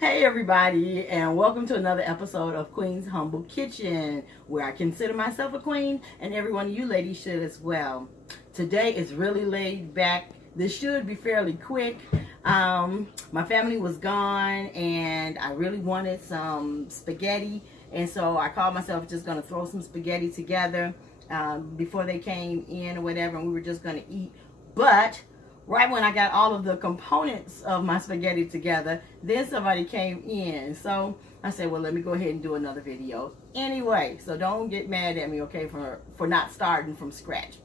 Hey everybody, and welcome to another episode of Queen's Humble Kitchen, where I consider myself a queen and every one of you ladies should as well. Today is really laid back. This should be fairly quick. My family was gone and I really wanted some spaghetti, and so I called myself just gonna throw some spaghetti together before they came in or whatever, and we were just gonna eat. But right when I got all of the components of my spaghetti together, then somebody came in. So I said, well, let me go ahead and do another video. Anyway, so don't get mad at me, okay, for not starting from scratch.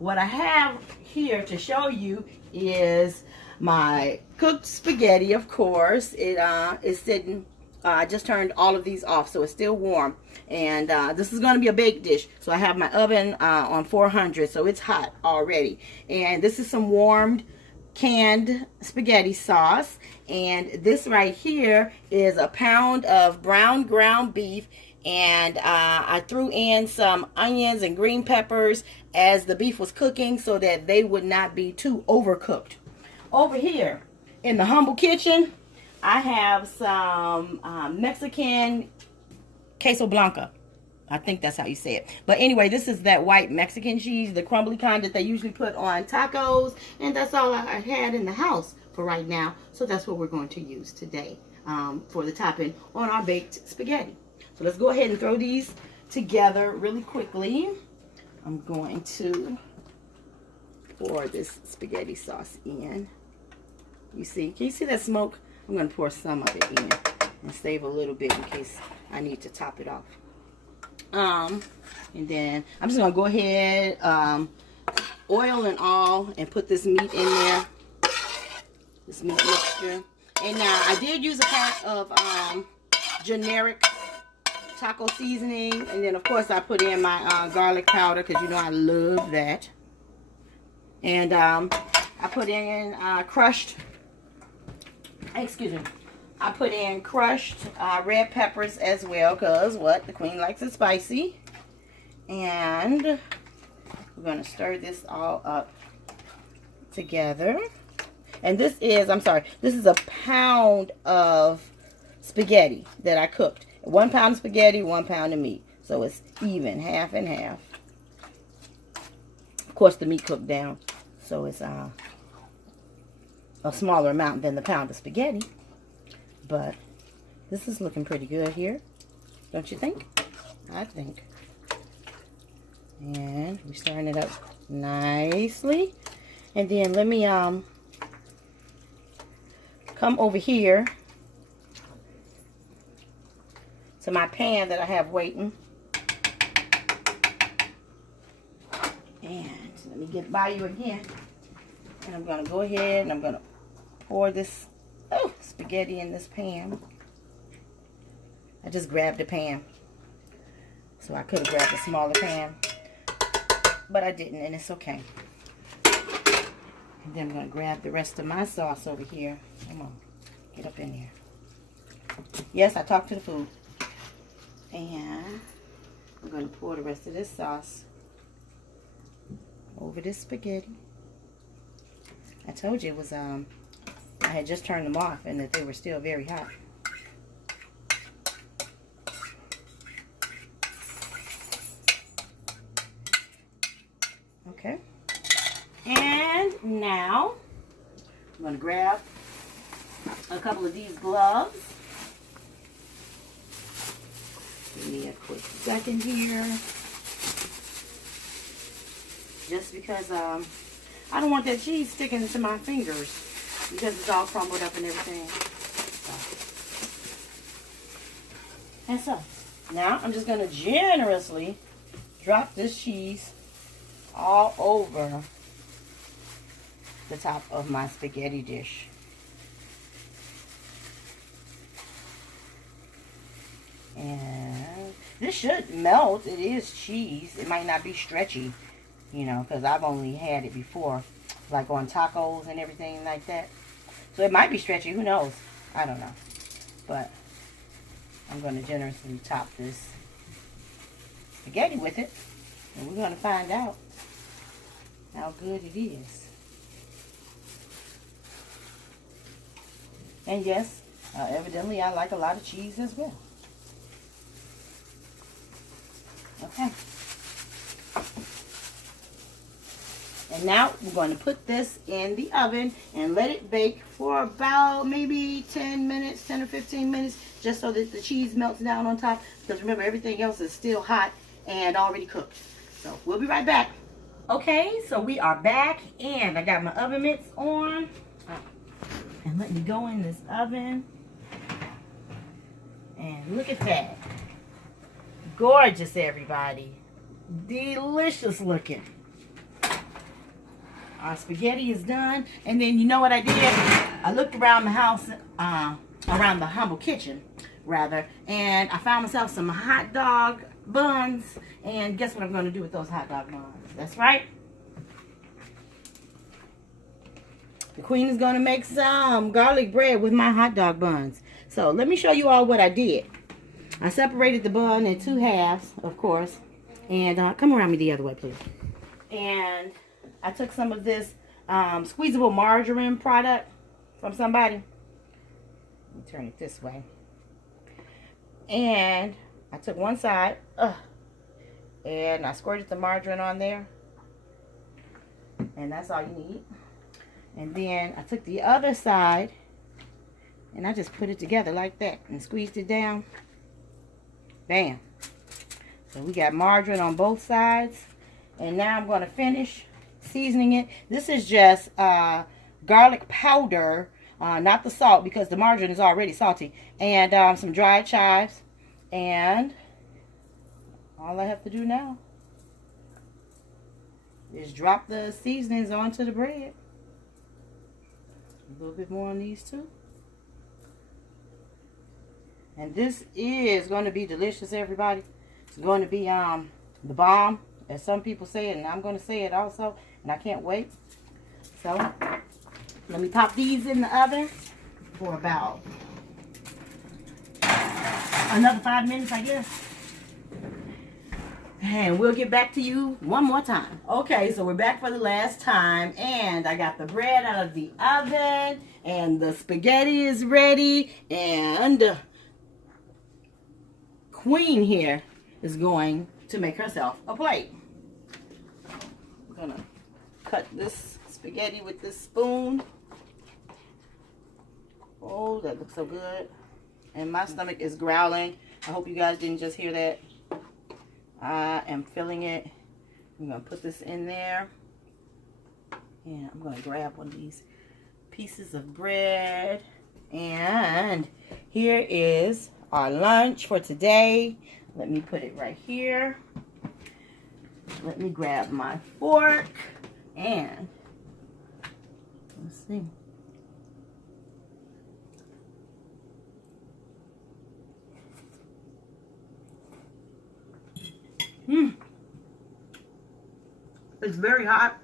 What I have here to show you is my cooked spaghetti, of course. It is sitting, I just turned all of these off, so it's still warm. And this is going to be a baked dish. So I have my oven on 400, so it's hot already. And this is some warmed canned spaghetti sauce. And this right here is a pound of brown ground beef. And I threw in some onions and green peppers as the beef was cooking so that they would not be too overcooked. Over here in the humble kitchen, I have some Mexican queso blanca. I think that's how you say it. But anyway, this is that white Mexican cheese, the crumbly kind that they usually put on tacos. And that's all I had in the house for right now. So that's what we're going to use today for the topping on our baked spaghetti. So let's go ahead and throw these together really quickly. I'm going to pour this spaghetti sauce in. You see, can you see that smoke? I'm going to pour some of it in and save a little bit in case I need to top it off. And then I'm just going to go ahead, oil and all, and put this meat in there. This meat mixture. And now I did use a pack of generic taco seasoning. And then of course I put in my garlic powder because you know I love that. And I put in crushed, I put in crushed red peppers as well, because what? The queen likes it spicy. And we're going to stir this all up together. And this is, this is a pound of spaghetti that I cooked. 1 pound of spaghetti, 1 pound of meat. So it's even, half and half. Of course, the meat cooked down, so it's a smaller amount than the pound of spaghetti. But this is looking pretty good here, don't you think? I think. And we're stirring it up nicely. And then let me come over here to my pan that I have waiting. And let me get by you again. And I'm going to go ahead and I'm going to pour this spaghetti in this pan. I just grabbed the pan. So I could have grabbed a smaller pan, but I didn't, and it's okay. And then I'm going to grab the rest of my sauce over here. Come on, get up in there. Yes, I talked to the food. And I'm going to pour the rest of this sauce over this spaghetti. I told you it was, I had just turned them off and that they were still very hot. Okay. And now, I'm going to grab a couple of these gloves. Give me a quick second here. Just because I don't want that cheese sticking to my fingers because it's all crumbled up and everything. And so, now I'm just going to generously drop this cheese all over the top of my spaghetti dish. And this should melt. It is cheese. It might not be stretchy, you know, because I've only had it before, like on tacos and everything like that. So it might be stretchy. Who knows? I don't know. But I'm going to generously top this spaghetti with it. And we're going to find out how good it is. And yes, Evidently, I like a lot of cheese as well. Okay. And now we're going to put this in the oven and let it bake for about maybe 10 minutes, 10 or 15 minutes, just so that the cheese melts down on top. Because remember, everything else is still hot and already cooked. So we'll be right back. Okay, so we are back, and I got my oven mitts on. And let me go in this oven. And look at that. Gorgeous, everybody. Delicious looking. Our spaghetti is done. And then you know what I did? I looked around the house, around the Humble Kitchen, rather, and I found myself some hot dog buns. And guess what I'm going to do with those hot dog buns? That's right. The queen is going to make some garlic bread with my hot dog buns. So let me show you all what I did. I separated the bun in 2 halves, of course. And come around me the other way, please. And I took some of this squeezable margarine product from somebody. Let me turn it this way. And I took one side, and I squirted the margarine on there. And that's all you need. And then I took the other side, and I just put it together like that and squeezed it down. Bam. So we got margarine on both sides. And now I'm going to finish seasoning it. This is just garlic powder, not the salt, because the margarine is already salty. And some dried chives. And all I have to do now is drop the seasonings onto the bread. A little bit more on these too. And this is going to be delicious, everybody. It's going to be the bomb, as some people say it, and I'm going to say it also, and I can't wait. So let me pop these in the oven for about another 5 minutes, I guess. And we'll get back to you one more time. Okay, so we're back for the last time. And I got the bread out of the oven. And the spaghetti is ready. And Queen here is going to make herself a plate. I'm going to cut this spaghetti with this spoon. Oh, that looks so good. And my stomach is growling. I hope you guys didn't just hear that. I am filling it. I'm going to put this in there. And I'm going to grab one of these pieces of bread. And here is our lunch for today. Let me put it right here. Let me grab my fork. And let's see. It's very hot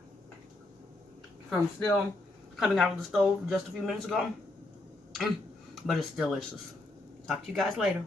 from still coming out of the stove just a few minutes ago. But it's delicious. Talk to you guys later.